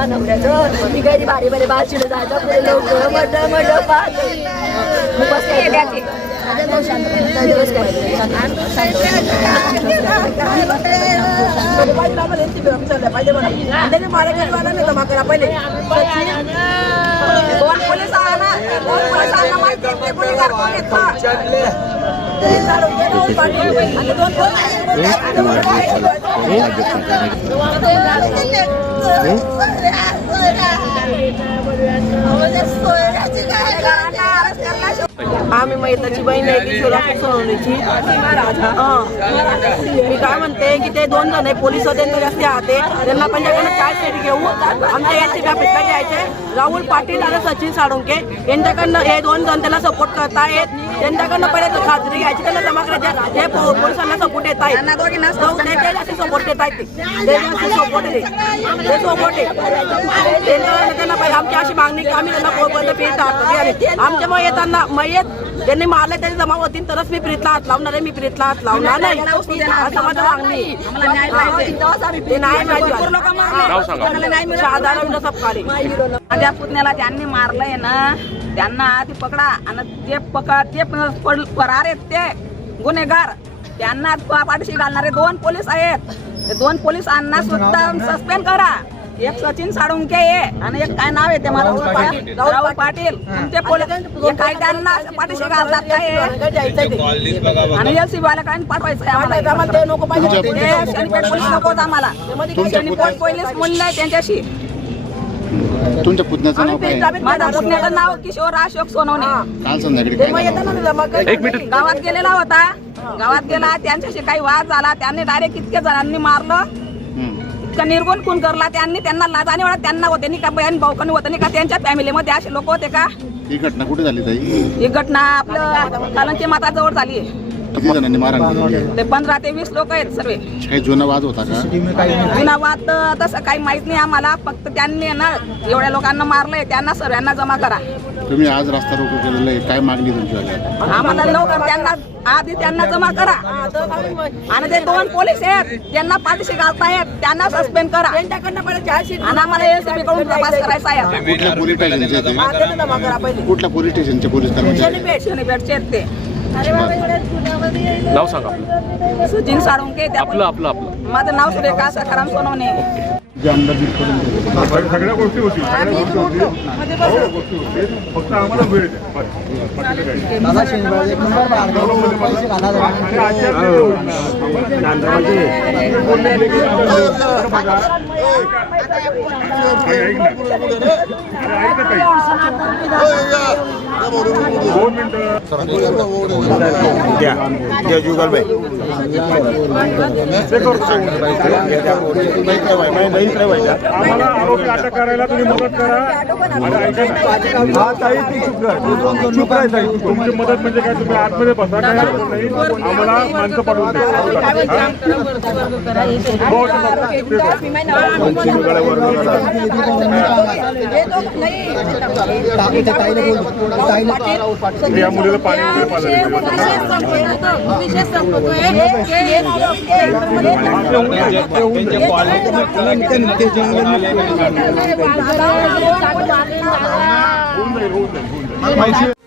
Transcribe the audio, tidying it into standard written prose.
का नवऱ्याचं मी काही बारी बारी बारशीला जायचं पुढे लोक मड पाहिजे मला नाही जमा करा पहिले दोन पोलीस आम्ही मैताची बहीण आहे की सोनवणीची मी काय म्हणते की ते 2 जण आहे पोलीस जास्ती आहात त्यांना पंजाकडनं काय सेट घेऊ आमच्या याचे व्यापीकडे द्यायचे राहुल पाटील आणि सचिन साळुंके यांच्याकडनं हे 2 जण त्यांना सपोर्ट करतायत त्यांच्याकडनं पहिले खात्री घ्यायची त्यांना जमा करायचे हे पोलिसांना सपोर्ट येत आहेत सपोर्ट येत आहेत ते सपोर्ट आहे त्यांना पाहिजे आमची अशी मागणी की आम्ही त्यांना पोरपर्यंत फिरत आहात आमच्या मग येताना मयत त्यांनी मारले त्यांनी जमा होतील तरच मी प्रीतला हात लावणार आहे मी प्रीतला हात लावणार नाही असं माझं मागणी माझ्या पुतण्याला त्यांनी मारलंय ना त्यांना ती पकडा आणि ते फरार आहेत ते गुन्हेगार त्यांना पाठीशी घालणारे 2 पोलीस आहेत ते 2 पोलिसांना सुद्धा सस्पेंड करा एक सचिन साळुंके आहे आणि एक काय नाव आहे ते मला राहुल पाटील तुमचे पोलीस काय त्यांना पाठीशी घालतात काय आणि एलसीबी वाला काय पाठवायचं पोलीस नकोत आम्हाला पोलीस बोलले त्यांच्याशी तुमच्या पुतण्याचं नाव काय माझ्या पुतण्याचं नाव किशोर अशोक सोनवणे काल संध्याकाळी गावात गेलेला होता गावात गेला त्यांच्याशी काही वाद झाला त्यांनी डायरेक्ट इतक्या जणांनी मारलं इतकं निर्गुण खून करला त्यांना लाजाने वाटत त्यांना होते नाही का बहीण भाऊकणी होते नाही का त्यांच्या फॅमिलीमध्ये असे लोक होते का ही घटना कुठे झाली ताई ही घटना आपलं कालंकी माता जवळ झाली आहे किती जणांनी मारहाण ते 15 ते 20 लोक आहेत सर्व काही जुना वाद होता का जुना वाद तसं काही माहित नाही आम्हाला फक्त त्यांनी ना एवढ्या लोकांना मारलंय त्यांना सर्वांना जमा करा तुम्ही आज रस्ता रोको केलेला आहे काय मागणी तुमची आम्हाला लवकर त्यांना आधी त्यांना जमा करा आणि ते 2 पोलीस आहेत त्यांना पाठीशी घालतायत त्यांना सस्पेंड करा आणि आम्हाला एलसीबी कडून तपास करायचा आहे कुठल्या पोलीस स्टेशनचे कुठल्या पोलीस स्टेशनचे पोलीस कर्मचारी शनिपेठचे आहेत ते नाव सांगा सचिन साळुंके आपलं माझं नाव सुरेखा सखाराम सोनवणे सगळ्या गोष्टी होती फक्त आम्हाला वेळ आम्हाला आरोपी अटक करायला तुम्ही मदत करा तुमची मदत म्हणजे काय तुम्ही आतमध्ये बसा काय नाही आम्हाला माणसं पाठवून या मुलीला पाणी वगैरे